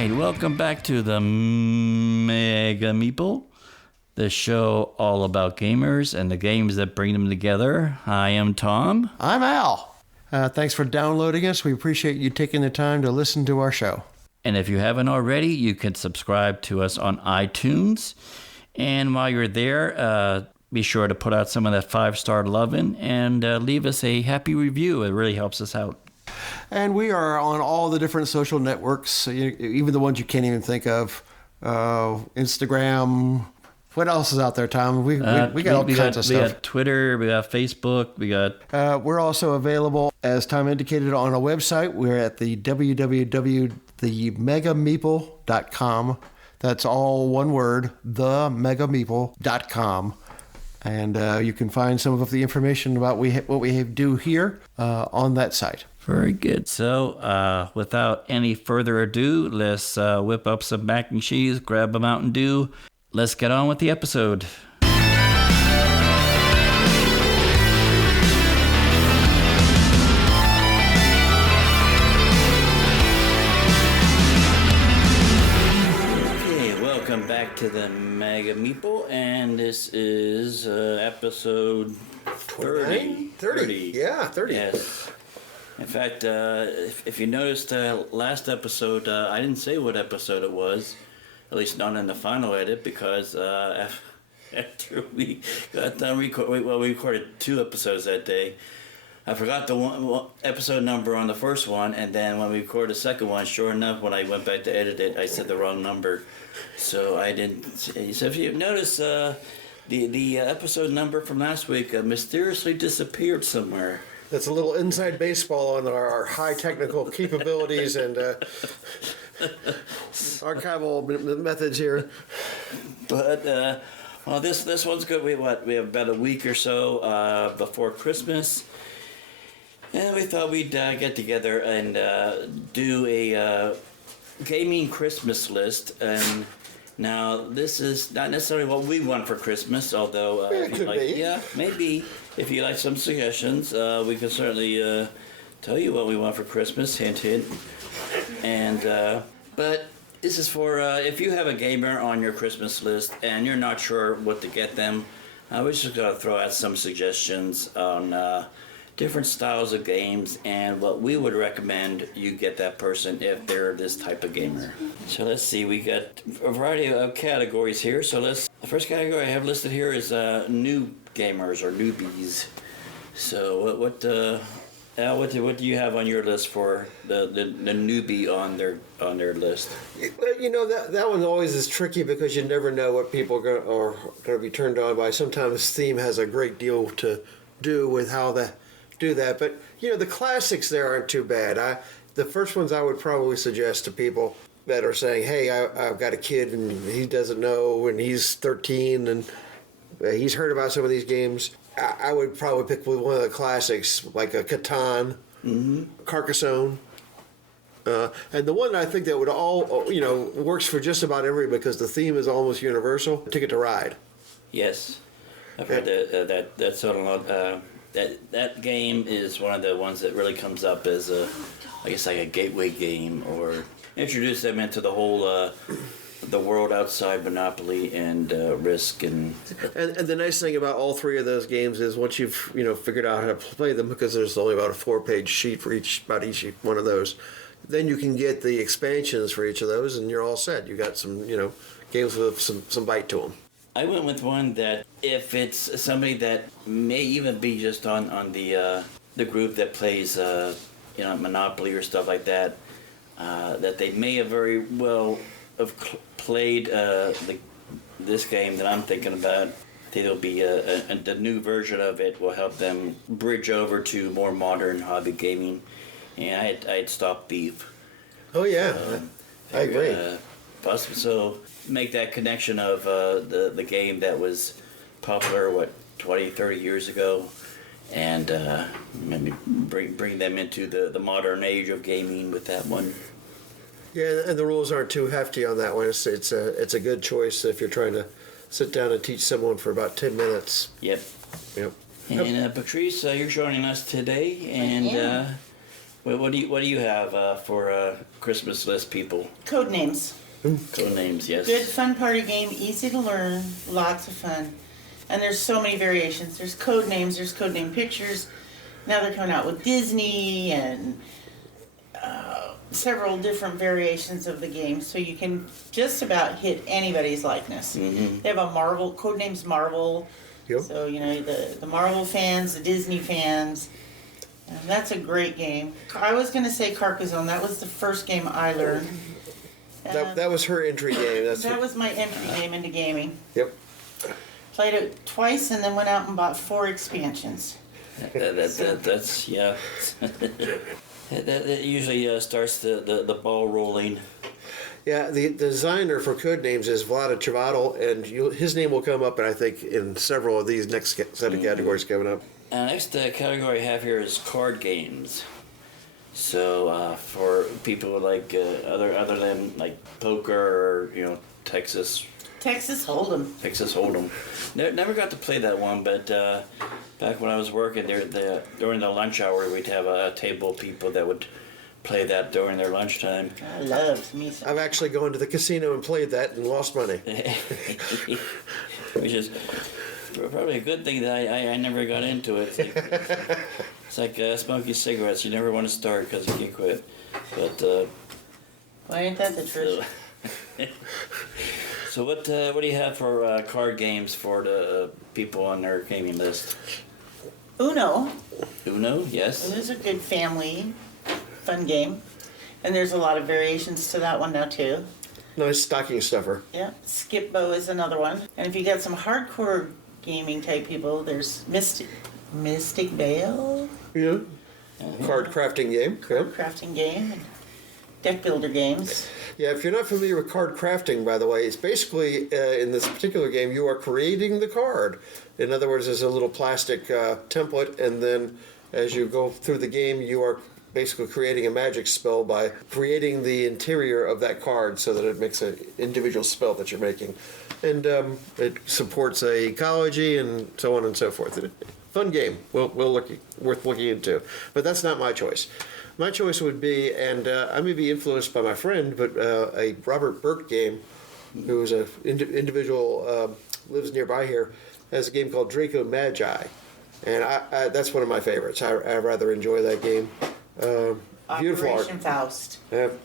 right, welcome back to the Mega Meeple, the show all about gamers and the games that bring them together. I am Tom. I'm Al. Thanks for downloading us. We appreciate you taking the time to listen to our show. And if you haven't already, you can subscribe to us on iTunes. And while you're there, be sure to put out some of that 5-star loving and leave us a happy review. It really helps us out. And we are on all the different social networks, even the ones you can't even think of. Instagram. What else is out there, Tom? We got all kinds of stuff. We got Twitter. We got Facebook. We got... we're also available, as Tom indicated, on a website. We're at the www.themegameeple.com. That's all one word, themegameeple.com. And you can find some of the information about what we do here on that site. Very good. So, without any further ado, let's whip up some mac and cheese, grab a Mountain Dew. Let's get on with the episode. Okay, welcome back to the Mega Meeple, and this is episode 30. 30. Yeah, 30. Yes. In fact, if you noticed last episode, I didn't say what episode it was, at least not in the final edit, because after we got done we recorded 2 episodes that day. I forgot the one episode number on the first one, and then when we recorded the second one, sure enough, when I went back to edit it, I said the wrong number. So I didn't. So if you notice, the episode number from last week mysteriously disappeared somewhere. That's a little inside baseball on our high technical capabilities and archival methods here. But well, this one's good. We have about a week or so before Christmas, and we thought we'd get together and do a gaming Christmas list. And now this is not necessarily what we want for Christmas, although maybe. If you like some suggestions, we can certainly tell you what we want for Christmas, hint, hint. And but this is for if you have a gamer on your Christmas list and you're not sure what to get them, we're just going to throw out some suggestions on different styles of games and what we would recommend you get that person if they're this type of gamer. So let's see, we got a variety of categories here. So the first category I have listed here is new gamers or newbies. So what do you have on your list for the newbie on their list? You know, that one always is tricky because you never know what people are going to be turned on by. Sometimes Steam has a great deal to do with how they do that, but you know, the classics there aren't too bad. The first ones I would probably suggest to people that are saying, hey, I've got a kid and he doesn't know and he's 13 and he's heard about some of these games. I would probably pick one of the classics, like a Catan, Carcassonne, and the one I think that would works for just about everybody because the theme is almost universal. Ticket to Ride. Yes, I've heard that sort of that game is one of the ones that really comes up as I guess like a gateway game, or introduce them into the whole. The world outside Monopoly and Risk and the nice thing about all 3 of those games is once you've figured out how to play them, because there's only about a 4-page sheet for each one of those, then you can get the expansions for each of those and you're all set. You got some games with some bite to them. I went with one that if it's somebody that may even be just on the group that plays Monopoly or stuff like that, that they may have very well have played this game that I'm thinking about. I think it'll be the new version of it will help them bridge over to more modern hobby gaming. And I had Stop Beef. Oh yeah, I agree. So make that connection of the game that was popular 20, 30 years ago, and maybe bring them into the modern age of gaming with that one. Yeah, and the rules aren't too hefty on that one. It's a good choice if you're trying to sit down and teach someone for about 10 minutes. Yep. And Patrice, you're joining us today, and What do you have for Christmas list, people? Code names. Code names, yes. Good fun party game, easy to learn, lots of fun. And there's so many variations. There's code names, there's code name pictures. Now they're coming out with Disney and several different variations of the game, so you can just about hit anybody's likeness. Mm-hmm. They have a Marvel, code names Marvel. Yep. So, you know, the Marvel fans, the Disney fans. And that's a great game. I was going to say Carcassonne. That was the first game I learned. That was her entry game. That was my entry game into gaming. Yep. Played it twice and then went out and bought 4 expansions. That's yeah. that usually starts the ball rolling. Yeah, the designer for Codenames is Vlada Chvátil, and his name will come up, and I think in several of these next set of categories coming up. Next category I have here is card games. So for people like other than like poker or Texas Hold'em. Never got to play that one, but back when I was working there, during the lunch hour, we'd have a table of people that would play that during their lunchtime. I love me some. I've actually gone to the casino and played that and lost money. Which is probably a good thing that I never got into it. It's like smoking cigarettes. You never want to start because you can't quit. But Well, ain't that the truth? So what do you have for card games for the people on their gaming list? Uno. Uno, yes. Uno's a good family fun game. And there's a lot of variations to that one now too. Nice stocking stuffer. Yeah. Skip Bow is another one. And if you got some hardcore gaming type people, there's Mystic Veil. Yeah. Card crafting game. Yeah. Crafting game. And deck builder games. Yeah, if you're not familiar with card crafting, by the way, it's basically, in this particular game, you are creating the card. In other words, there's a little plastic template, and then as you go through the game, you are basically creating a magic spell by creating the interior of that card so that it makes an individual spell that you're making. And it supports ecology and so on and so forth. Fun game. Worth looking into. But that's not my choice. My choice would be, and I may be influenced by my friend, but a Robert Burke game, who's an individual, lives nearby here, has a game called Draco Magi. And that's one of my favorites. I rather enjoy that game. Beautiful art. Operation Faust.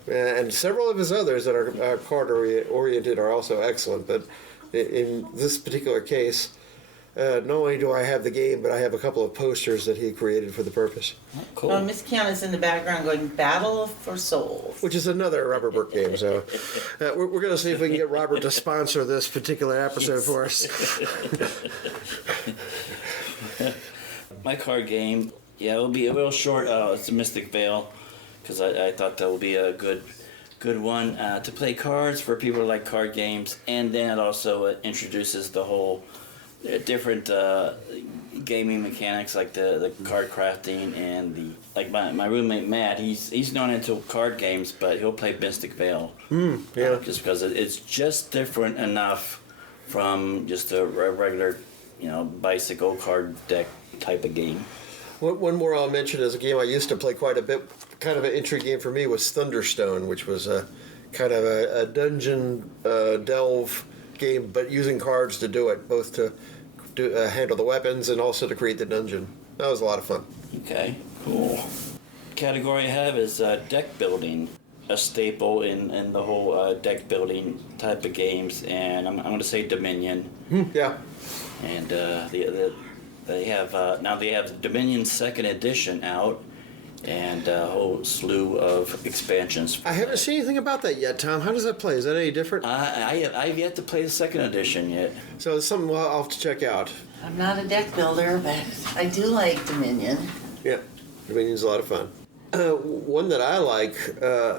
And several of his others that are card oriented are also excellent. But in this particular case, not only do I have the game, but I have a couple of posters that he created for the purpose. Cool. Oh, Miss Kiana's in the background going, Battle for Souls. Which is another Robert Burke game. So we're going to see if we can get Robert to sponsor this particular episode for us. My card game, it'll be a little short. It's a Mystic Veil, because I thought that would be a good one to play cards for people who like card games, and then it also introduces the whole different gaming mechanics like the card crafting and my roommate Matt. He's not into card games, but he'll play Mystic Veil. Yeah. Just because it's just different enough from just a regular, bicycle card deck type of game. One more I'll mention is a game I used to play quite a bit. Kind of an entry game for me was Thunderstone, which was a kind of a dungeon delve game, but using cards to do it, both to handle the weapons and also to create the dungeon. That was a lot of fun. Okay, cool. Category I have is deck building, a staple in the whole deck building type of games, and I'm going to say Dominion. Yeah. And they have Dominion 2nd Edition out, and a whole slew of expansions. I haven't seen anything about that yet, Tom. How does that play? Is that any different? I've yet to play the 2nd Edition yet. So it's something I'll have to check out. I'm not a deck builder, but I do like Dominion. Yeah, Dominion's a lot of fun. One that I like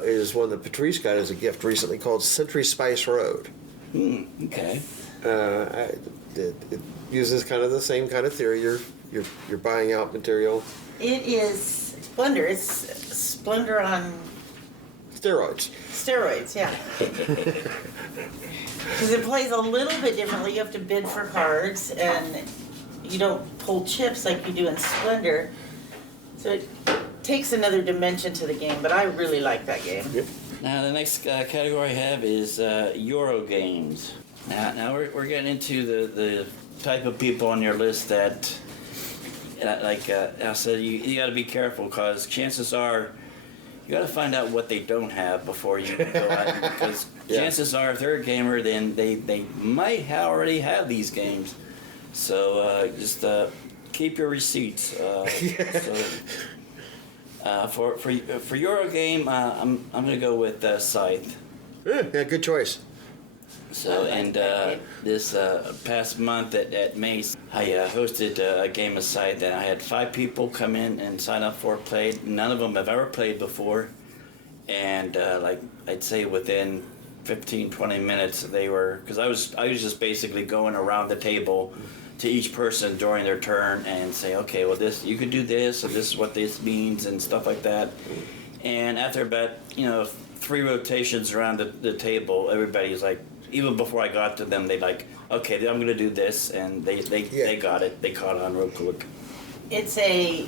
is one that Patrice got as a gift recently called Century Spice Road. Okay. It uses kind of the same kind of theory. You're buying out material. It is Splendor. It's Splendor on Steroids. steroids, yeah. Because it plays a little bit differently. You have to bid for cards, and you don't pull chips like you do in Splendor. So it takes another dimension to the game, but I really like that game. Yep. Now the next category I have is Euro games. Now we're getting into the type of people on your list that, like I said, you got to be careful because chances are you got to find out what they don't have before you go out because chances are if they're a gamer then they might already have these games. So just keep your receipts. For Euro game, I'm gonna go with Scythe. Yeah, good choice. So and this past month at Mace, I hosted a game of Scythe that I had 5 people come in and sign up for play. None of them have ever played before, and like I'd say within 15-20 minutes they were because I was just basically going around the table to each person during their turn and say, okay, well this you could do this, or this is what this means, and stuff like that. And after about 3 rotations around the table, everybody's like, even before I got to them, they like, okay, I'm gonna do this, and they got it. They caught on real quick. It's a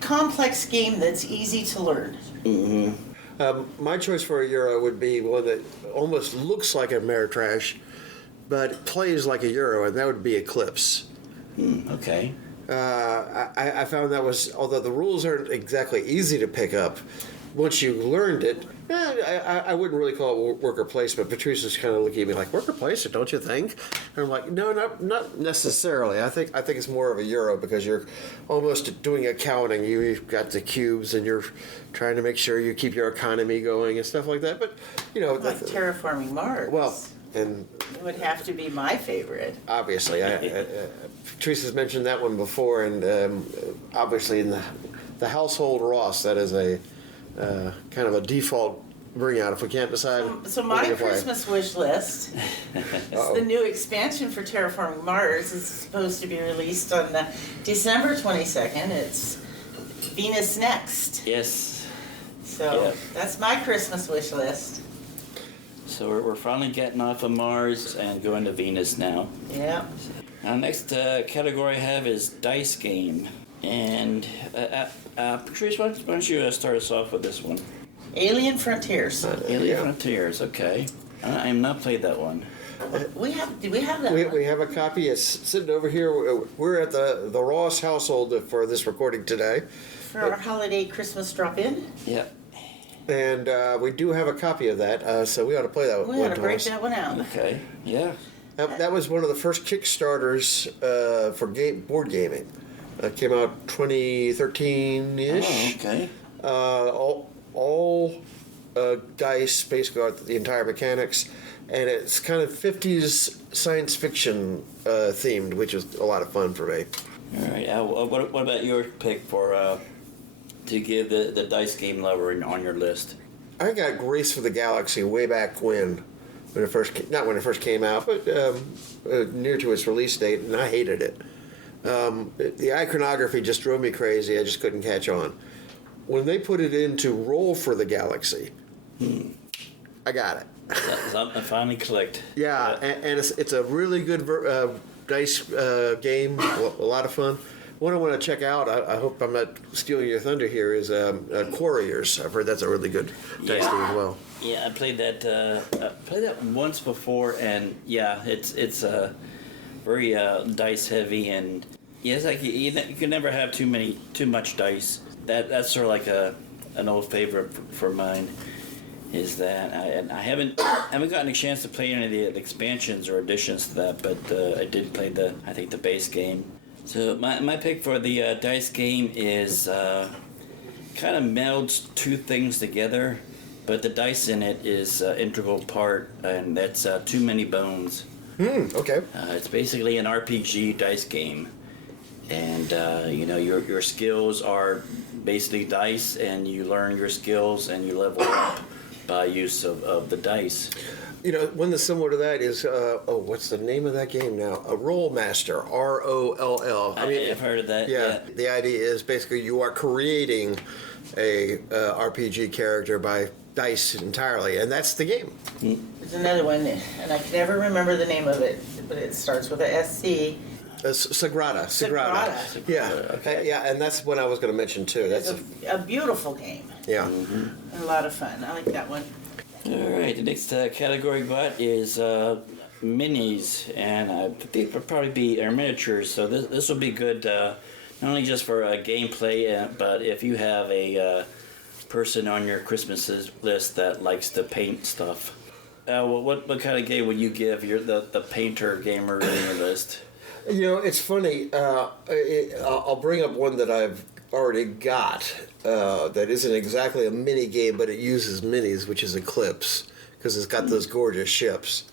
complex game that's easy to learn. Mm-hmm. My choice for a Euro would be one that almost looks like a Ameritrash, but plays like a Euro, and that would be Eclipse. Okay. I found that was, although the rules aren't exactly easy to pick up, once you learned it, I wouldn't really call it worker placement. Patrice was kind of looking at me like, worker placement, don't you think? And I'm like, no, not necessarily. I think it's more of a Euro because you're almost doing accounting. You've got the cubes and you're trying to make sure you keep your economy going and stuff like that. But, Like Terraforming Mars. well, and it would have to be my favorite. obviously, Patrice has mentioned that one before, and obviously in the household Ross, that is a kind of a default bring out if we can't decide. So what my we're gonna play. Christmas wish list is the new expansion for Terraforming Mars is supposed to be released on December 22nd. It's Venus Next. Yes. So that's my Christmas wish list. So we're finally getting off of Mars and going to Venus now. Yeah. Now, next category I have is dice game. And Patrice, why don't you start us off with this one? Alien Frontiers. Alien Frontiers, okay. I have not played that one. Do we have that? We have a copy. It's sitting over here. We're at the Ross household for this recording today, For our holiday Christmas drop-in? Yeah. and we do have a copy of that. So we ought to play that We one. ought to break Thomas. that one out. Okay. Yeah. That was one of the first Kickstarters for board gaming. Came out 2013-ish. Oh, okay. All dice, basically the entire mechanics, and it's kind of 50s science fiction themed, which was a lot of fun for me. All right. What about your pick for to give the dice game lover on your list? I got Grace for the Galaxy way back when it first not when it first came out, but near to its release date, and I hated it. The iconography just drove me crazy. I just couldn't catch on. When they put it into Roll for the Galaxy, I got it. Something finally clicked. Yeah, and it's a really good dice game, a lot of fun. One I want to check out, I hope I'm not stealing your thunder here, is Quarriors. I've heard that's a really good dice game as well. Yeah, I played that once before, and yeah, it's very dice heavy, and yeah, it's like you can never have too much dice. That's sort of like an old favorite for mine. Is that I haven't gotten a chance to play any of the expansions or additions to that, but I did play the base game. So my pick for the dice game is kind of melds two things together, but the dice in it is an integral part, and that's Too Many Bones. Okay. It's basically an RPG dice game, and your skills are basically dice, and you learn your skills and you level up by use of the dice. One that's similar to that is what's the name of that game now? A Roll Master, ROLL. I've heard of that. Yeah. The idea is basically you are creating a RPG character by dice entirely, and that's the game. There's another one, and I can never remember the name of it, but it starts with a SC. Sagrada. Sagrada. Yeah, Okay. yeah, and that's what I was going to mention too. That's It's a beautiful game. yeah. A lot of fun. I like that one. All right, the next category but is minis, and I think it'll probably be our miniatures. So this will be good, not only just for gameplay, but if you have a person on your Christmas list that likes to paint stuff. What kind of game would you give the painter gamer in your list? You know, it's funny. I'll bring up one that I've already got that isn't exactly a mini game, but it uses minis, which is Eclipse, because it's got those gorgeous ships.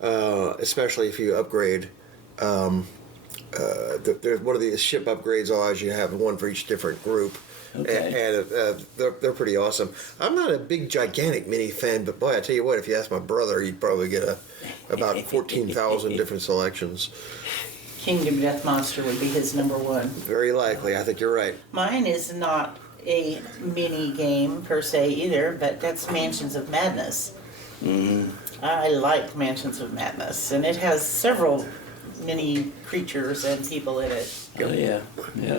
Especially if you upgrade. There's one of these ship upgrades allows you to have one for each different group. Okay. And they're pretty awesome. I'm not a big gigantic mini fan, but boy, I tell you what, if you ask my brother, you'd probably get about 14,000 different selections. Kingdom Death Monster would be his number one. Very likely, I think you're right. Mine is not a mini game per se either, but that's Mansions of Madness. I like Mansions of Madness, and it has several mini creatures and people in it, Oh yeah, yeah.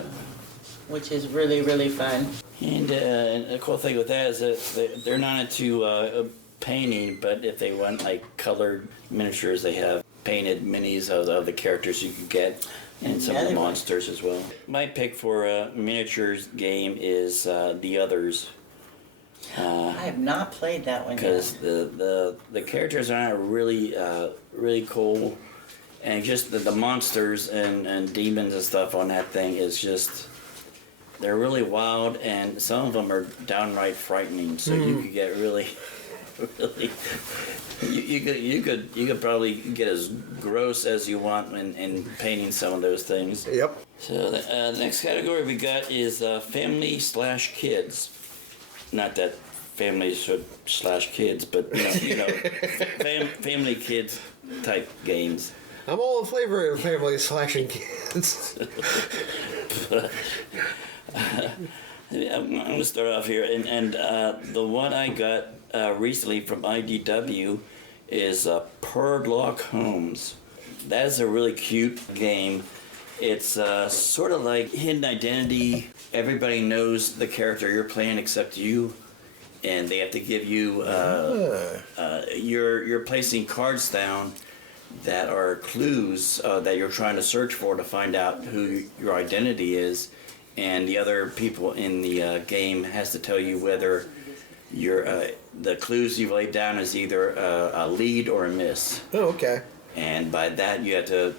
which is really, really fun. And the cool thing with that is that they're not into painting, but if they want like colored miniatures, they have painted minis of the characters you can get, and some of the monsters as well. My pick for a miniatures game is The Others. I have not played that one Because yet. the characters are really really cool, and just the monsters and demons and stuff on that thing is just, they're really wild, and some of them are downright frightening. So you could get really you could probably get as gross as you want in painting some of those things. Yep. So the next category we got is family/kids. Not that family slash kids, but family kids type games. I'm all in favor of family slashing kids. I'm going to start off here, and the one I got recently from IDW is Perdlock Homes. That is a really cute game. It's sort of like Hidden Identity. Everybody knows the character you're playing except you, and they have to give you you're placing cards down that are clues that you're trying to search for to find out who your identity is, and the other people in the game has to tell you whether the clues you've laid down is either a lead or a miss. Oh, okay. And by that you have to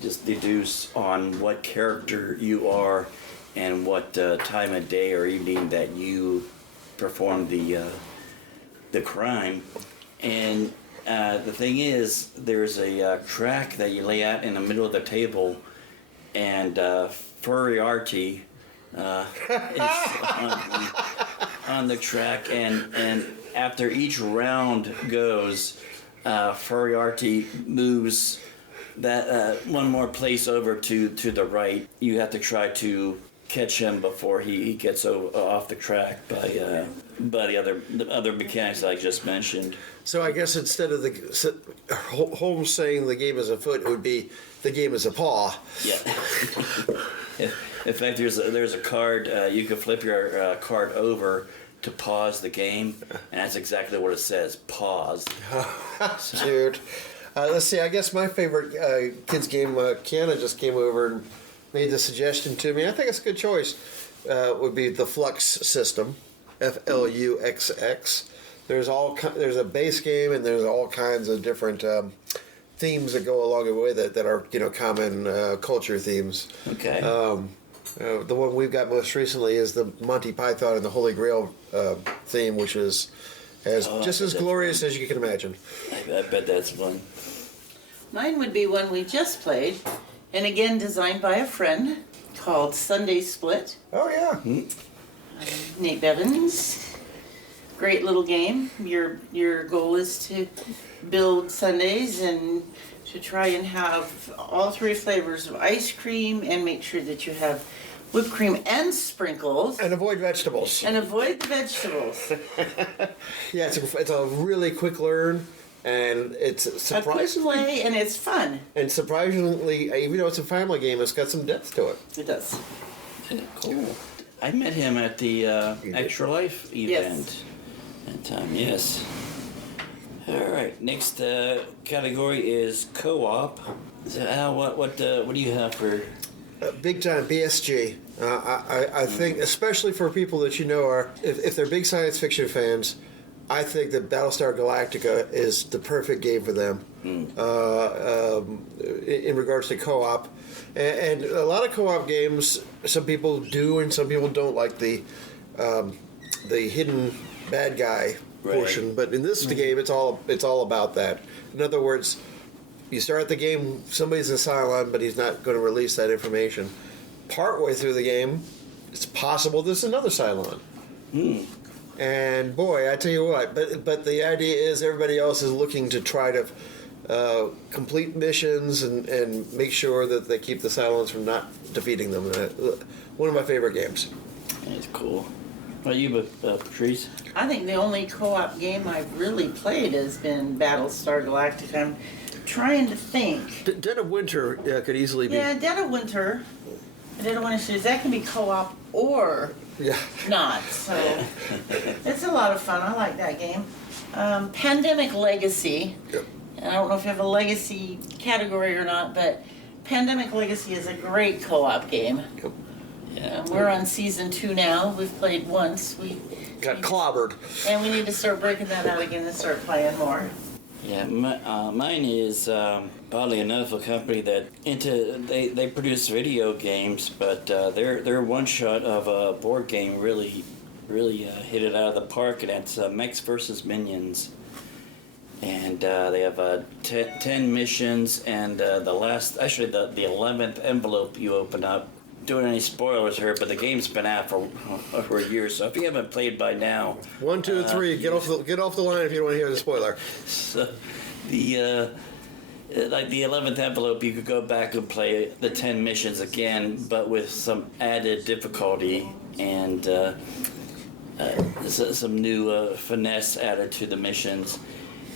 just deduce on what character you are and what time of day or evening that you performed the crime. And the thing is, there's a track that you lay out in the middle of the table, and Furiarty is on the track, and after each round goes, Furiarty moves that one more place over to the right. You have to try to catch him before he gets off the track by the other mechanics I just mentioned. So I guess instead of Holmes saying the game is afoot, it would be the game is a paw. Yeah. In fact, there's a card you can flip your card over to pause the game, and that's exactly what it says: pause. Dude. Let's see, I guess my favorite kids game, Kiana just came over and made the suggestion to me. I think it's a good choice. Would be the Flux system, FLUXX. There's a base game, and there's all kinds of different themes that go along with it that are common culture themes. Okay. The one we've got most recently is the Monty Python and the Holy Grail theme, which is just as glorious as you can imagine. I bet that's fun. Mine would be one we just played, and again designed by a friend, called Sunday Split. Oh yeah. Nate Bevins. Great little game. Your goal is to build sundaes and to try and have all three flavors of ice cream, and make sure that you have whipped cream and sprinkles. And avoid vegetables. And avoid the vegetables. Yeah, it's a really quick learn. and it's A quick surprisingly play, and it's fun. even though it's a family game, it's got some depth to it. It does. Yeah, cool. I met him at the did? Extra Life event. That time, yes. All right. Next category is co-op. So, Al, what do you have for? Big time BSG. I think, especially for people that you know are, if they're big science fiction fans, I think that Battlestar Galactica is the perfect game for them in regards to co-op. And a lot of co-op games, some people do and some people don't like the hidden bad guy portion. But in this game, it's all about that. In other words, you start the game, somebody's in Cylon, but he's not going to release that information. Partway through the game, it's possible there's another Cylon. And boy, I tell you what, but the idea is everybody else is looking to try to complete missions and make sure that they keep the Cylons from not defeating them. One of my favorite games. That's cool. What about you, Patrice? I think the only co-op game I've really played has been Battlestar Galactica. I'm trying to think. Dead of Winter could easily be. Yeah, Dead of Winter. Dead of Winter series, that can be co-op or not. So it's a lot of fun. I like that game. Pandemic Legacy. Yep. I don't know if you have a legacy category or not, but Pandemic Legacy is a great co-op game. Yep. Yeah. We're on season 2 now. We've played once. We Got clobbered. And we need to start breaking that out again and start playing more. Yeah, mine is oddly enough a company that they produce video games, but their one shot of a board game really hit it out of the park, and it's Mechs versus Minions. And they have 10 missions, and the 11th envelope you open up. Doing any spoilers here, but the game's been out for a year, so if you haven't played by now, 1, 2, 3, get off the line if you don't want to hear the spoiler. So the like the 11th envelope, you could go back and play the 10 missions again, but with some added difficulty and some new finesse added to the missions.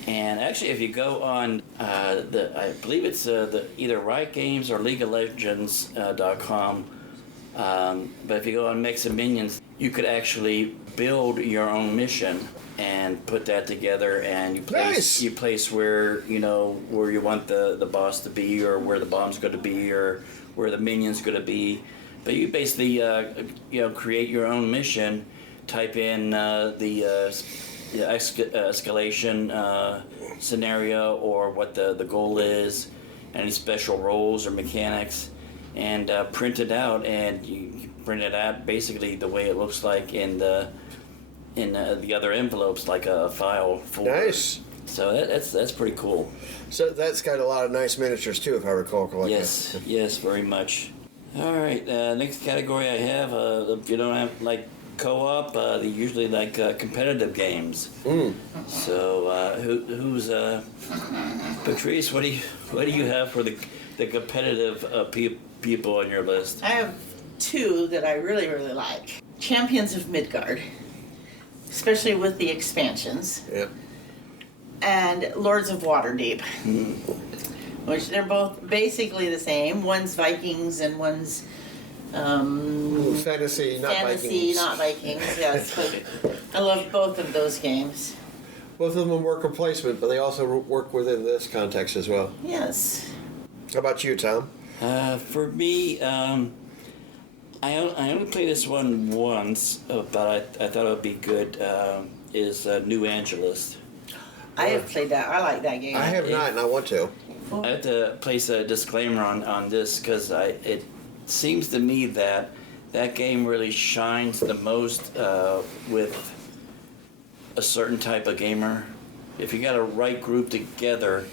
And actually, if you go on I believe it's either Riot Games or League of Legends.com, but if you go on Mechs and Minions, you could actually build your own mission and put that together, and you place where where you want the boss to be, or where the bomb's going to be, or where the minion's going to be. But you basically create your own mission. Type in the escalation scenario, or what the goal is, any special roles or mechanics, and print it out. And you print it out basically the way it looks like in the other envelopes, like a file folder. Nice. So that's pretty cool. So that's got a lot of nice miniatures too, if I recall correctly. Yes, very much. All right, next category I have, if you don't have like co-op, they usually like competitive games. So who's Patrice? What do you have for the competitive people on your list? I have 2 that I really, really like. Champions of Midgard, especially with the expansions. Yep. And Lords of Waterdeep, which they're both basically the same. One's Vikings and one's Fantasy, not Vikings. Yes, but I love both of those games. Both of them work replacement, but they also work within this context as well. Yes. How about you, Tom? For me, I only played this one once, but I thought it would be good. Is New Angeles. I have played that. I like that game. I have not, and I want to. I have to place a disclaimer on this, because it seems to me that game really shines the most with a certain type of gamer. If you got a right group together,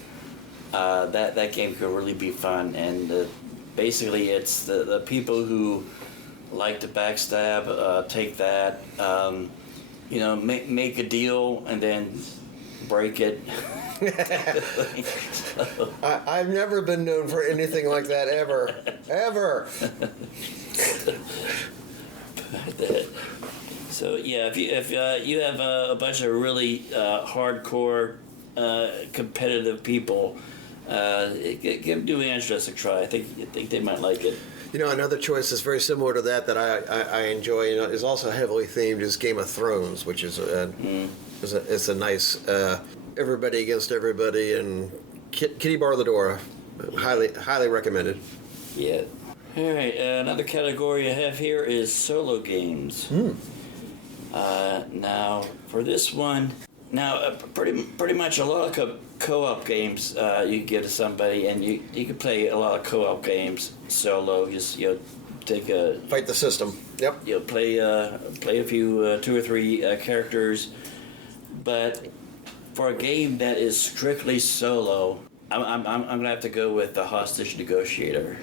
that game could really be fun. And basically, it's the people who like to backstab, take that, make a deal and then break it. I've never been known for anything like that ever. So yeah, if you have a bunch of really hardcore competitive people, give New Angeles a try. I think they might like it. You know, another choice that's very similar to that I enjoy, you know, is also heavily themed is Game of Thrones, which is it's a nice everybody against everybody, and Kitty Bar the Door, highly recommended. Yeah. All right. Another category I have here is solo games. Now for this one, pretty much a lot of co-op games you can give to somebody, and you can play a lot of co-op games solo. Just take a Fight the system. Yep. Play a few 2 or 3 characters, but for a game that is strictly solo, I'm gonna have to go with the Hostage Negotiator.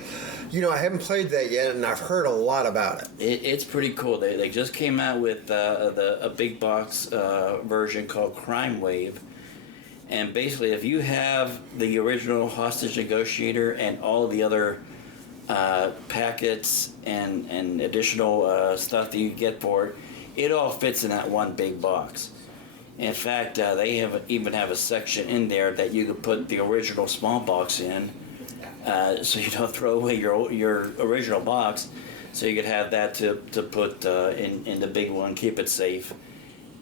You know, I haven't played that yet, and I've heard a lot about it. It's pretty cool. They just came out with a big box version called Crime Wave. And basically, if you have the original Hostage Negotiator and all the other packets and additional stuff that you get for it, it all fits in that one big box. In fact, they even have a section in there that you could put the original small box in, so you don't throw away your original box. So you could have that to put in the big one, keep it safe.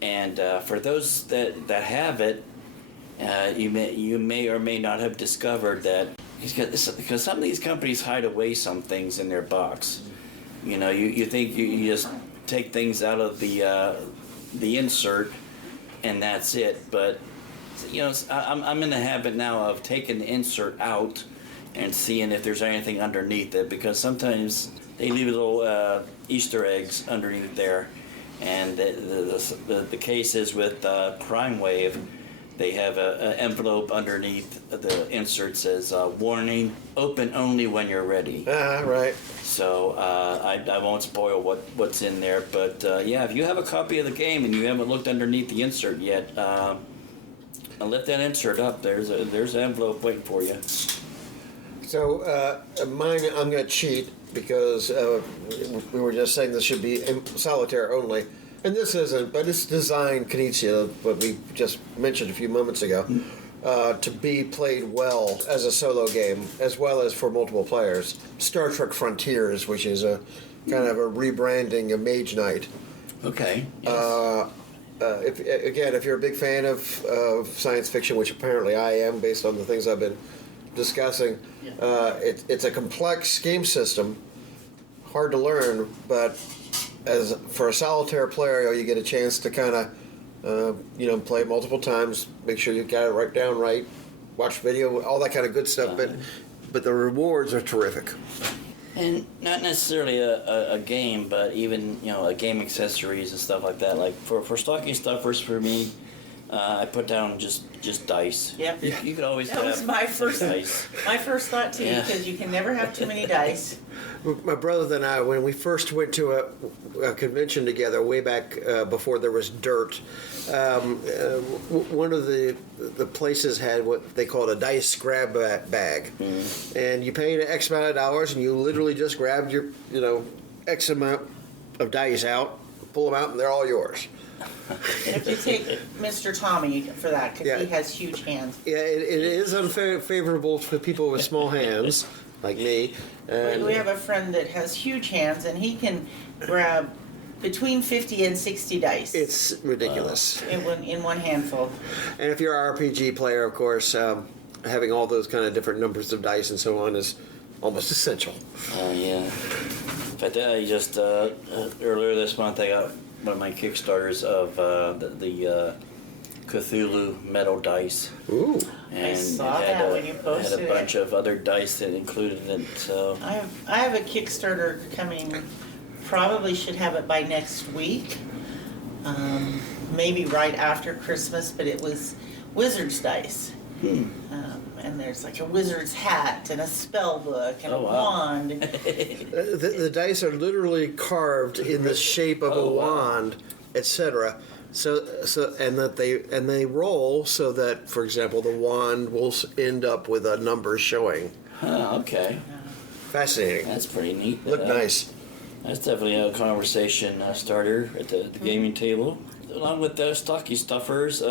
And for those that have it, you may or may not have discovered that because some of these companies hide away some things in their box. You know, you think you just take things out of the insert and that's it. But you know, I'm in the habit now of taking the insert out and seeing if there's anything underneath it, because sometimes they leave little Easter eggs underneath there. And the case is with Crime Wave. They have an envelope underneath the insert says, warning, open only when you're ready. Right. So I won't spoil what's in there, but yeah, if you have a copy of the game and you haven't looked underneath the insert yet, lift that insert up. There's an envelope waiting for you. So mine, I'm going to cheat because we were just saying this should be in solitaire only. And this isn't, but it's designed, Kenichia, what we just mentioned a few moments ago, to be played well as a solo game, as well as for multiple players. Star Trek Frontiers, which is a kind of a rebranding of Mage Knight. Okay. Yes. If you're a big fan of science fiction, which apparently I am, based on the things I've been discussing, it's a complex game system, hard to learn, but as for a solitaire player, you get a chance to kind of, play it multiple times, make sure you got it right, watch video, all that kind of good stuff. But the rewards are terrific. And not necessarily a game, but even a game accessories and stuff like that. Like for stocking stuffers, for me, I put down just dice. Yep. You could always that have was my first dice. My first thought too, because you can never have too many dice. My brother and I, when we first went to a convention together way back before there was dirt, one of the places had what they called a dice grab bag, and you paid X amount of dollars, and you literally just grabbed your X amount of dice out, pull them out, and they're all yours. And if you take Mr. Tommy for that, because he has huge hands. Yeah, it is unfavorable for people with small hands, like me. We have a friend that has huge hands, and he can grab between 50 and 60 dice. It's ridiculous. In one handful. And if you're an RPG player, of course, having all those kind of different numbers of dice and so on is almost essential. Yeah. But I just earlier this month I got one of my Kickstarters of the Cthulhu metal dice. Ooh. And I saw that when you posted it. Had a bunch of other dice that included it. So I have a Kickstarter coming. Probably should have it by next week. Maybe right after Christmas, but it was Wizard's dice. And there's like a wizard's hat and a spell book and a wand. The dice are literally carved in the shape of a wand, etc. So they roll so that, for example, the wand will end up with a number showing. Okay. Fascinating. That's pretty neat. Look nice. That's definitely a conversation starter at the gaming table. Along with those stocky stuffers,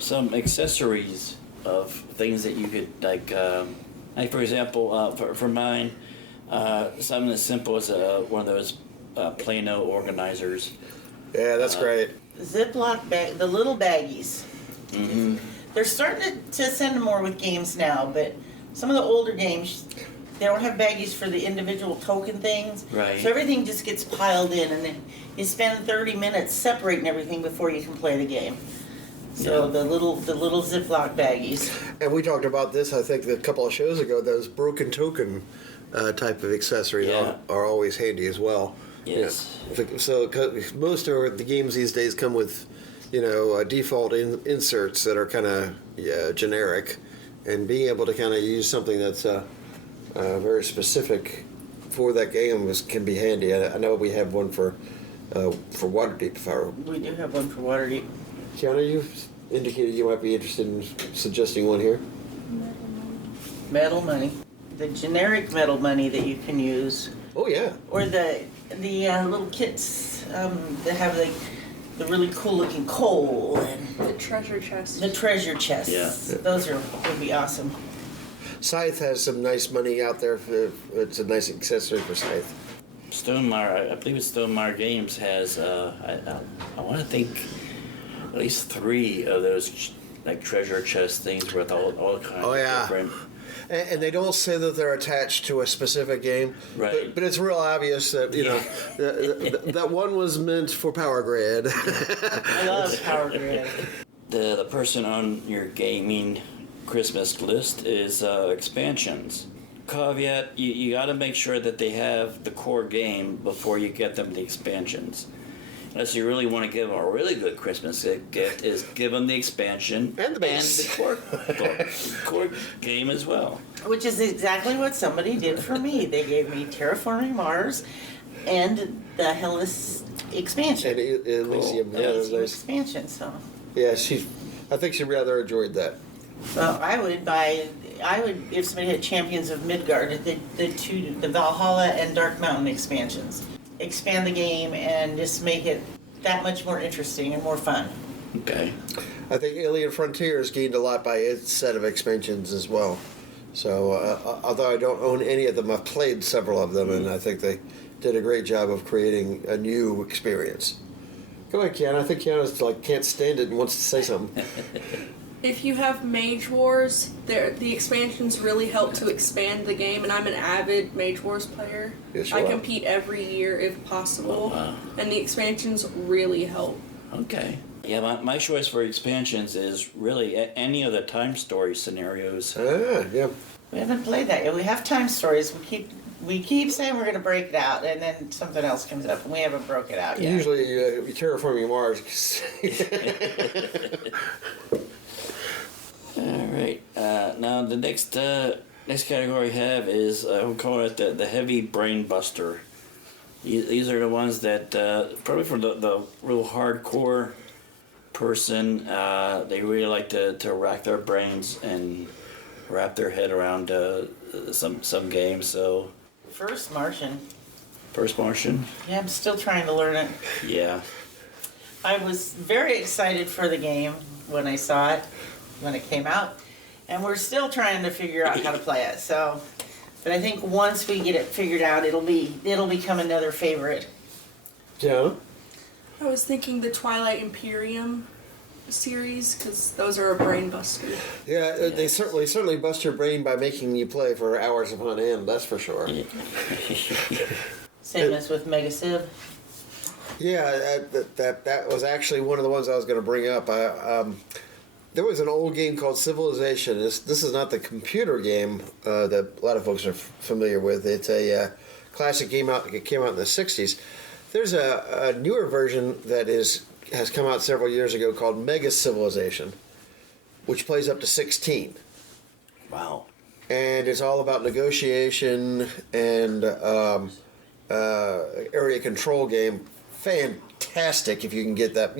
some accessories of things that you could like for example, for mine, something as simple as one of those Plano organizers. Yeah, that's great. Ziploc bag, the little baggies. Mm-hmm. They're starting to send them more with games now, but some of the older games, they don't have baggies for the individual token things. Right. So everything just gets piled in, and then you spend 30 minutes separating everything before you can play the game. So Yeah. the little Ziploc baggies. And we talked about this, I think, a couple of shows ago. Those broken token type of accessories Yeah. are always handy as well. Yes. Yeah. So 'cause most of the games these days come with, default inserts that are kind of generic, and being able to kind of use something that's very specific for that game can be handy. I know we have one for Waterdeep. We do have one for Waterdeep. Kiana, you've indicated you might be interested in suggesting one here. Metal money. The generic metal money that you can use. Oh yeah. Or the little kits that have the really cool looking coal and The treasure chest. the treasure chests. Yeah. Those would be awesome. Scythe has some nice money out there. It's a nice accessory for Scythe. Stonemaier, I believe it's Stonemaier Games has, I want to think, at least 3 of those like treasure chest things with all kinds Oh, of yeah. different. And they don't say that they're attached to a specific game, Right. but it's real obvious that that one was meant for Power Grid. I love Power Grid. The person on your gaming Christmas list is expansions. Caveat, you got to make sure that they have the core game before you get them the expansions. Unless you really want to give them a really good Christmas gift, is give them the expansion And the base. core game as well. Which is exactly what somebody did for me. They gave me Terraforming Mars and the Hellas expansion. And Elysium. Cool. Yeah, Elysium nice. expansion, so. Yeah, I think she rather enjoyed that. Well, I would if somebody had Champions of Midgard, the Valhalla and Dark Mountain expansions. Expand the game and just make it that much more interesting and more fun. Okay. I think Alien Frontiers gained a lot by its set of expansions as well. So, although I don't own any of them, I've played several of them, and I think they did a great job of creating a new experience. Go ahead, Kiana. I think Kiana's can't stand it and wants to say something. If you have Mage Wars, the expansions really help to expand the game, and I'm an avid Mage Wars player. Yes, you I are. compete every year if possible, Oh, wow. and the expansions really help. Okay. Yeah, my choice for expansions is really any of the time story scenarios. Yeah. We haven't played that yet. We have time stories. We keep saying we're going to break it out, and then something else comes up, and we haven't broke it out yet. Usually, Terraforming Mars. All right. Now the next category we have is we call it the heavy brain buster. These are the ones that probably for the real hardcore person, they really like to rack their brains and wrap their head around some games. So First Martian. First Martian. Yeah, I'm still trying to learn it. Yeah. I was very excited for the game when I saw it, when it came out, and we're still trying to figure out how to play it. So, but I think once we get it figured out, it'll become another favorite. Yeah. I was thinking the Twilight Imperium series, because those are a brain buster. Yeah, they certainly bust your brain by making you play for hours upon end. That's for sure. Same as with Mega Civ. Yeah, that was actually one of the ones I was going to bring up. There was an old game called Civilization. This is not the computer game that a lot of folks are familiar with. It's a classic game that came out in the 60s. There's a newer version that has come out several years ago called Mega Civilization, which plays up to 16. Wow. And it's all about negotiation and area control game. Fantastic if you can get that,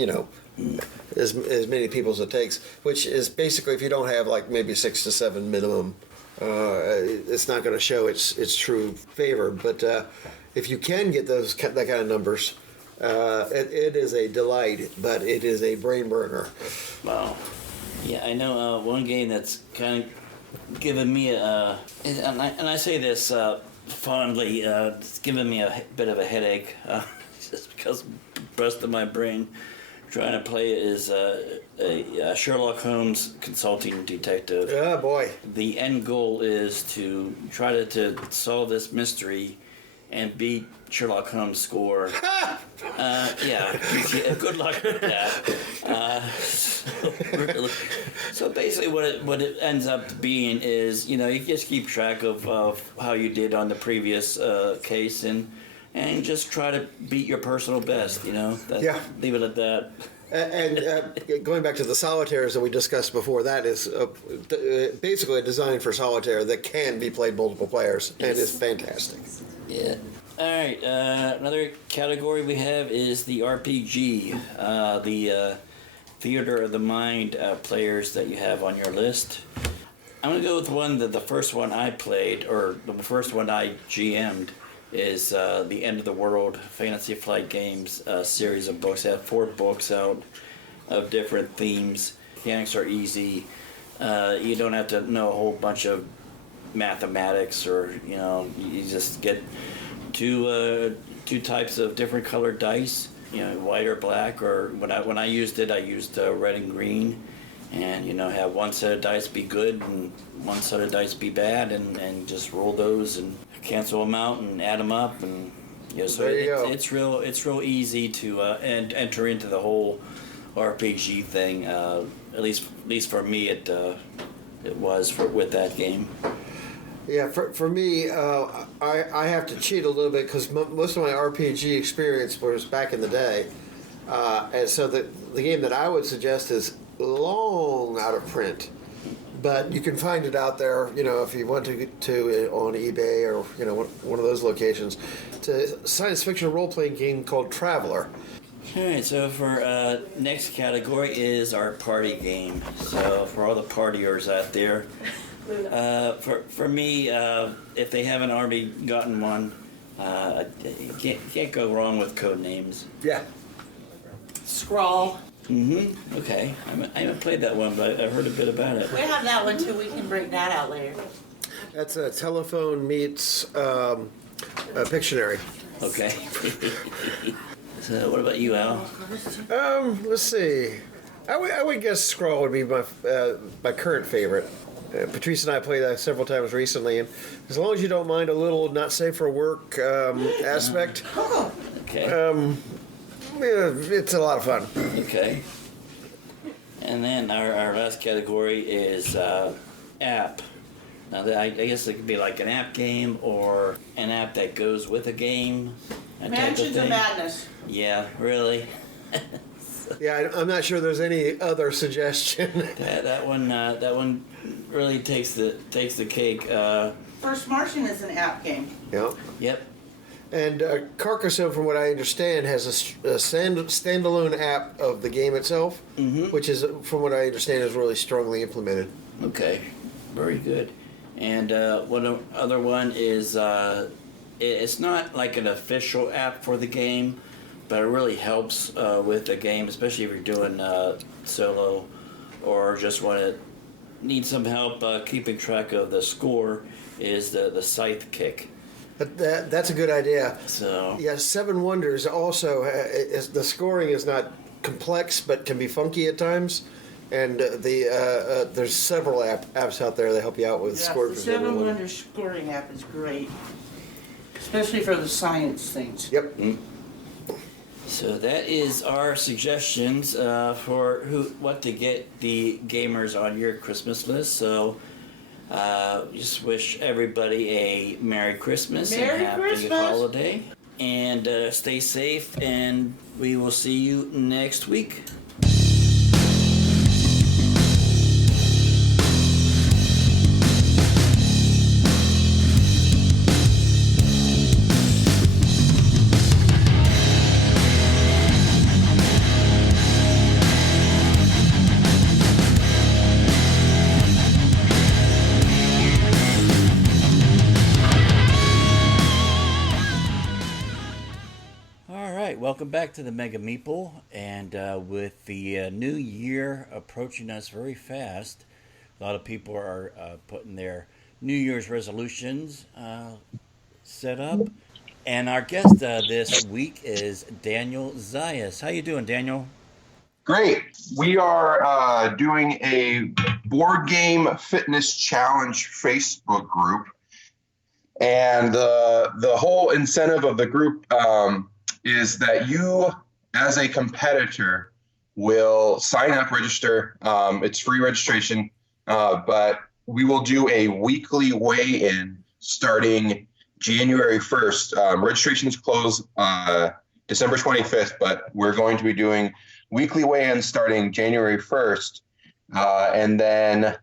as many people as it takes, which is basically if you don't have maybe 6 to 7 minimum, it's not going to show its true favor. But if you can get that kind of numbers, it is a delight, but it is a brain burner. Wow. Yeah, I know one game that's kind of given me and I say this fondly, it's given me a bit of a headache, just because busted my brain trying to play it is a Sherlock Holmes consulting detective. Oh boy. The end goal is to try to solve this mystery and beat Sherlock Holmes' score. Yeah, good luck with that. So basically what it ends up being is, you just keep track of how you did on the previous case and just try to beat your personal best, Yeah. Leave it at that. And going back to the solitaires that we discussed before, that is basically a design for solitaire that can be played multiple players and is fantastic. Yeah. All right. Another category we have is the RPG, the theater of the mind players that you have on your list. I'm gonna go with the first one I played, or the first one I GM'd, is the End of the World Fantasy Flight Games series of books. I have 4 books out of different themes. Mechanics are easy. You don't have to know a whole bunch of mathematics, or you just get two types of different colored dice, white or black. Or when I used it, I used red and green, and have one set of dice be good and one set of dice be bad, and just roll those and cancel them out and add them up, and so there you go. It's real easy to and enter into the whole RPG thing. At least for me, it was with that game. Yeah, for me, I have to cheat a little bit because most of my RPG experience was back in the day. And so the game that I would suggest is long out of print. But you can find it out there, if you want to on eBay or, one of those locations. It's a science fiction role-playing game called Traveler. All right, so for next category is our party game. So for all the partiers out there, for me, if they haven't already gotten one, you can't go wrong with code names. Yeah. Scrawl. Mm-hmm. Okay. I haven't played that one, but I've heard a bit about it. We have that one too. We can break that out later. That's a telephone meets Pictionary. Okay. So what about you, Al? Let's see. I would guess Scrawl would be my current favorite. Patrice and I played that several times recently, and as long as you don't mind a little not safe for work aspect, Okay. it's a lot of fun. Okay. And then our last category is app. Now, I guess it could be like an app game or an app that goes with a game. That type of Mansions of thing. Madness. Yeah, really. Yeah, I'm not sure there's any other suggestion. That one really takes the cake. First Martian is an app game. Yeah. Yep. And Carcassonne, from what I understand, has a standalone app of the game itself, which is, from what I understand, is really strongly implemented. Okay. Very good. And other one is it's not like an official app for the game, but it really helps with the game, especially if you're doing solo or just need some help keeping track of the score. Is the Scythe Kick. But that's a good idea. So Yeah, Seven Wonders also, the scoring is not complex, but can be funky at times. And there's several apps out there that help you out with scoring. The Seven Wonders scoring app is great, especially for the science things. Yep. So that is our suggestions for what to get the gamers on your Christmas list. So just wish everybody a Merry Christmas Merry and Happy Christmas. Holiday. And stay safe, and we will see you next week. welcome back to the Mega Meeple. And with the new year approaching us very fast, a lot of people are putting their New Year's resolutions set up. And our guest this week is Daniel Zayas. How you doing, Daniel? Great. We are doing a board game fitness challenge Facebook group. And the whole incentive of the group is that you, as a competitor, will sign up, register. It's free registration, but we will do a weekly weigh-in starting January 1st. Registrations close December 25th, but we're going to be doing weekly weigh-ins starting January 1st. And then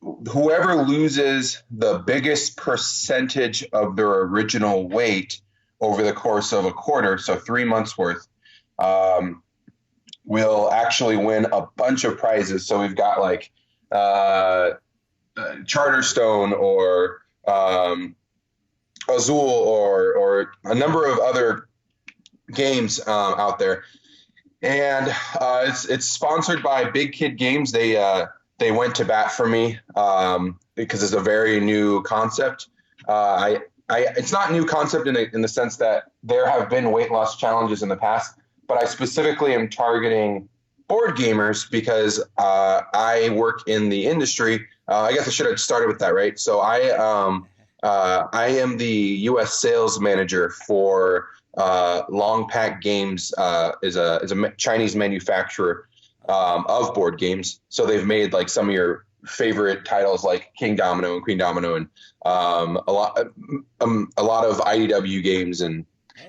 whoever loses the biggest percentage of their original weight over the course of a quarter, so 3 months worth, will actually win a bunch of prizes. So we've got like Charterstone or Azul or a number of other games out there. And it's sponsored by Big Kid Games. They went to bat for me because it's a very new concept. It's not a new concept in the sense that there have been weight loss challenges in the past, but I specifically am targeting board gamers because I work in the industry. I guess I should have started with that, right? So I am the U.S. sales manager for Long Pack Games, is a Chinese manufacturer of board games. So they've made like some of your favorite titles like King Domino and Queen Domino and a lot of IDW games and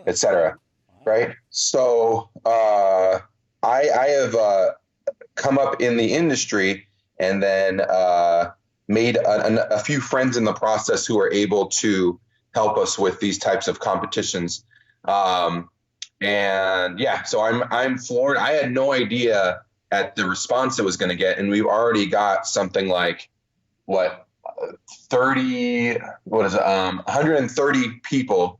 etc. Right? So I have come up in the industry and then made a few friends in the process who are able to help us with these types of competitions. And yeah, so I'm floored. I had no idea at the response it was going to get, and we've already got something like 130 people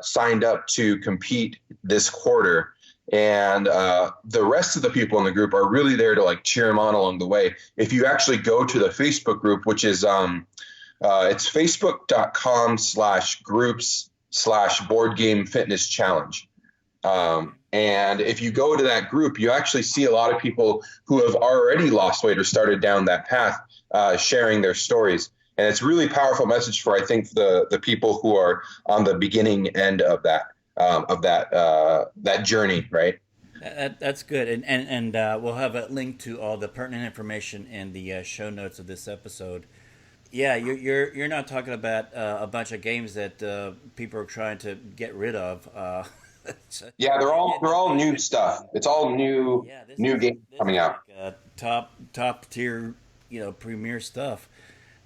signed up to compete this quarter. And the rest of the people in the group are really there to like cheer them on along the way. If you actually go to the Facebook group, which is it's facebook.com/groups/board game fitness challenge. And if you go to that group, you actually see a lot of people who have already lost weight or started down that path, sharing their stories. And it's a really powerful message for, I think, the people who are on the beginning end of that journey, right? That's good, and we'll have a link to all the pertinent information in the show notes of this episode. Yeah, you're not talking about a bunch of games that people are trying to get rid of. Yeah, they're all new stuff. It's all new games coming out. Like, top tier, premier stuff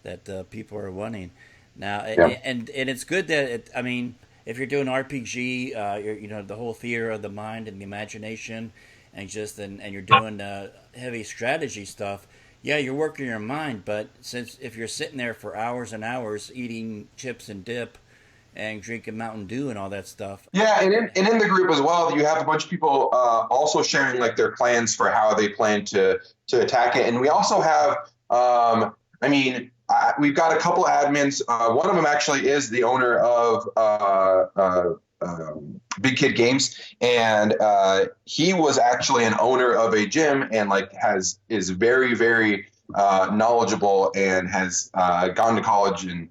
that people are wanting now, and it's good that if you're doing RPG, the whole theater of the mind and the imagination, and you're doing heavy strategy stuff. Yeah, you're working your mind, but if you're sitting there for hours and hours eating chips and dip and drinking Mountain Dew and all that stuff. Yeah, and in the group as well, you have a bunch of people also sharing like their plans for how they plan to attack it. And we also have, we've got a couple of admins. One of them actually is the owner of Big Kid Games, and he was actually an owner of a gym and is very, very knowledgeable and has gone to college and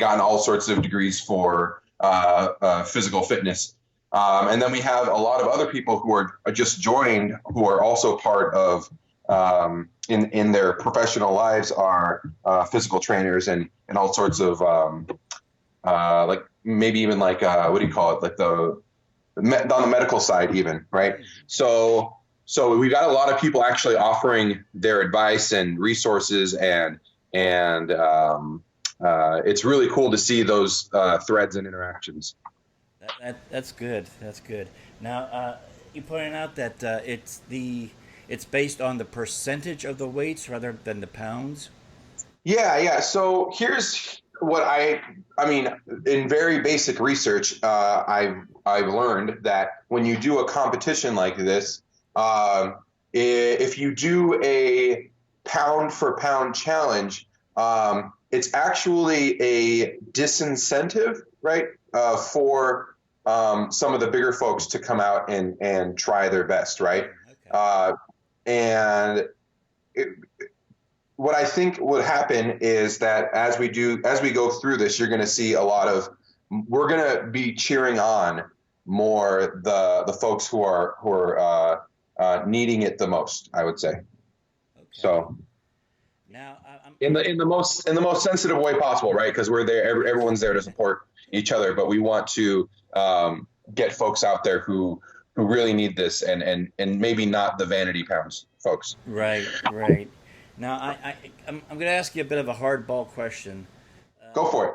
gotten all sorts of degrees for physical fitness. And then we have a lot of other people who are just joined, who are also part of, in their professional lives, are physical trainers and all sorts of, maybe even what do you call it? Like on the medical side even, right? So we've got a lot of people actually offering their advice and resources and it's really cool to see those threads and interactions. That's good. That's good. Now, you pointed out that it's based on the percentage of the weights rather than the pounds. Yeah. So here's I mean, in very basic research, I've learned that when you do a competition like this, if you do a pound for pound challenge, it's actually a disincentive, right, for some of the bigger folks to come out and try their best, right? Okay. And it, what I think would happen is that as we go through this, you're going to see we're going to be cheering on more the folks who are needing it the most, I would say. Okay. So Now, I'm in the most sensitive way possible, right? Because we're there, everyone's there to support each other, but we want to get folks out there who really need this, and maybe not the vanity pounds folks. right, right. Now, I'm going to ask you a bit of a hardball question. Go for it.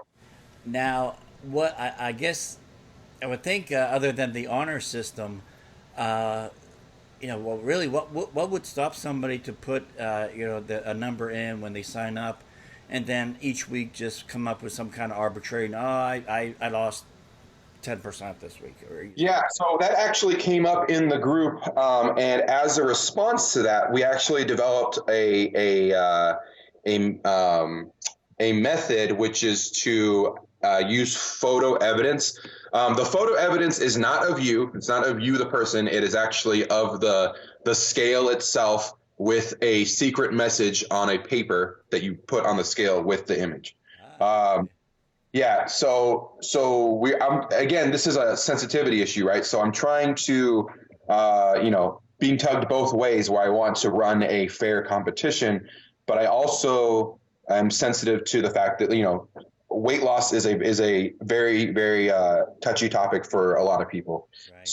Now, what I guess I would think, other than the honor system, well, really, what would stop somebody to put, a number in when they sign up, and then each week just come up with some kind of arbitrary? No, I lost 10% this week. Yeah, so that actually came up in the group, and as a response to that, we actually developed a method which is to use photo evidence. The photo evidence is not of you; it's not of you, the person. It is actually of the scale itself, with a secret message on a paper that you put on the scale with the image. Okay. Yeah, again, this is a sensitivity issue, right? So I'm trying to, being tugged both ways, where I want to run a fair competition, but I also am sensitive to the fact that, weight loss is a very, very touchy topic for a lot of people. Right.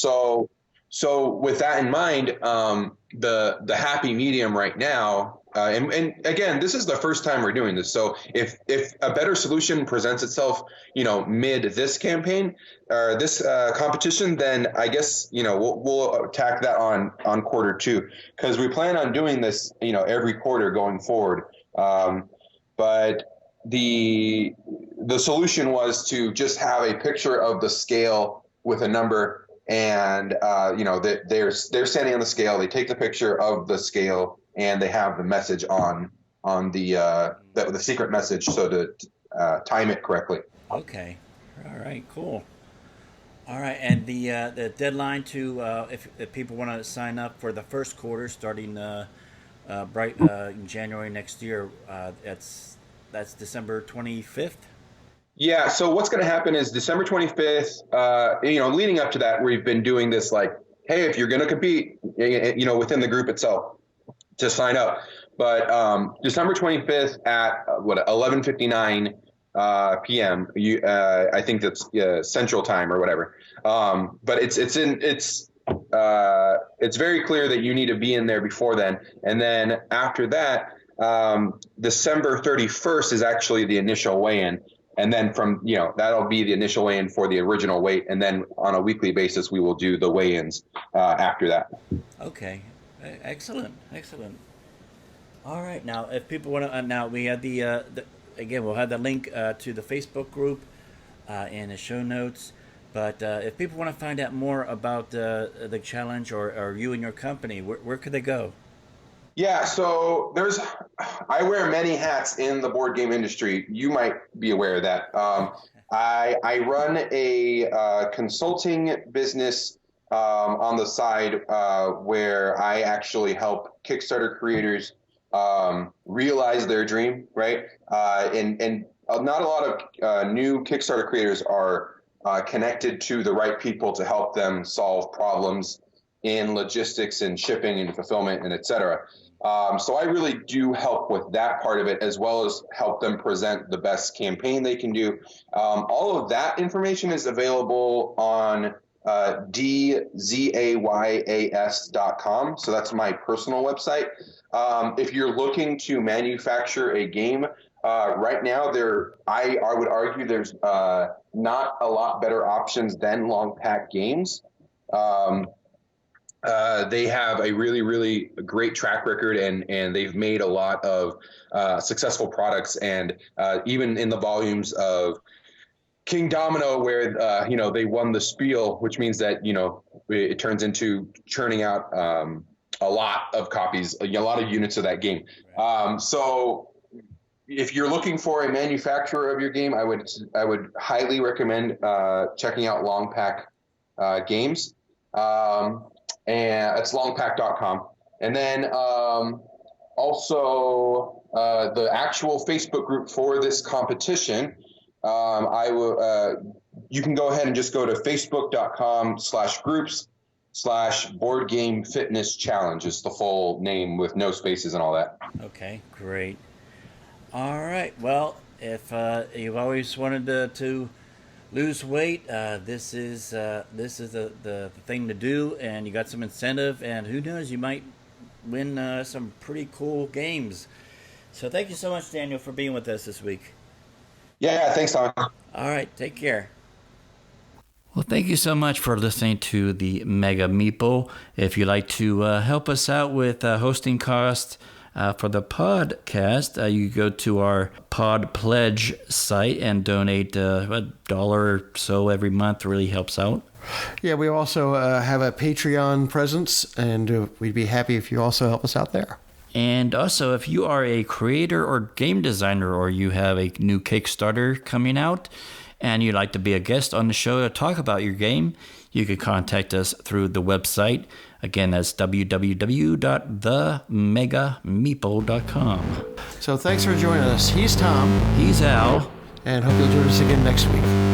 So with that in mind, the happy medium right now, and again, this is the first time we're doing this. So if a better solution presents itself, mid this campaign or this competition, then I guess we'll attack that on quarter two, because we plan on doing this every quarter going forward. But the solution was to just have a picture of the scale with a number, and they're standing on the scale. They take the picture of the scale, and they have the message on the secret message, so to time it correctly. Okay. All right. Cool. All right, and the deadline to if people want to sign up for the first quarter starting in January next year, that's December 25th. Yeah. So what's going to happen is December 25th. Leading up to that, we've been doing this like, hey, if you're going to compete, within the group itself, to sign up. But December 25th at 11:59 p.m. I think that's Central Time or whatever. But it's very clear that you need to be in there before then. And then after that, December 31st is actually the initial weigh-in. And then that'll be the initial weigh-in for the original weight. And then on a weekly basis, we will do the weigh-ins after that. Okay, excellent. All right, now if people want to, now we had again, we'll have the link to the Facebook group in the show notes. But if people want to find out more about the challenge or you and your company, where could they go? Yeah, so I wear many hats in the board game industry. You might be aware of that. I run a consulting business on the side where I actually help Kickstarter creators realize their dream, right? And not a lot of new Kickstarter creators are connected to the right people to help them solve problems in logistics and shipping and fulfillment and et cetera. So I really do help with that part of it, as well as help them present the best campaign they can do. All of that information is available on dzayas.com. So that's my personal website. If you're looking to manufacture a game, right now I would argue there's not a lot better options than long pack games. They have a really, really great track record, and they've made a lot of successful products. And even in the volumes of King Domino, where they won the Spiel, which means that it turns into churning out a lot of copies, a lot of units of that game. So if you're looking for a manufacturer of your game, I would highly recommend checking out Long Pack Games. And it's longpack.com. And then also the actual Facebook group for this competition. You can go ahead and just go to facebook.com/groups/board game fitness challenge. It's the full name with no spaces and all that. Okay, great. All right. Well, if you've always wanted to lose weight, this is the thing to do, and you got some incentive, and who knows, you might win some pretty cool games. So thank you so much, Daniel, for being with us this week. Yeah, thanks, Tom. All right, take care. Well, thank you so much for listening to the Mega Meeple. If you'd like to help us out with hosting costs for the podcast, you go to our Pod Pledge site and donate $1 or so every month. Really helps out. Yeah, we also have a Patreon presence, and we'd be happy if you also help us out there. And also, if you are a creator or game designer, or you have a new Kickstarter coming out and you'd like to be a guest on the show to talk about your game, you can contact us through the website. Again, that's www.themegameeple.com. So thanks for joining us. He's Tom. He's Al. And hope you'll join us again next week.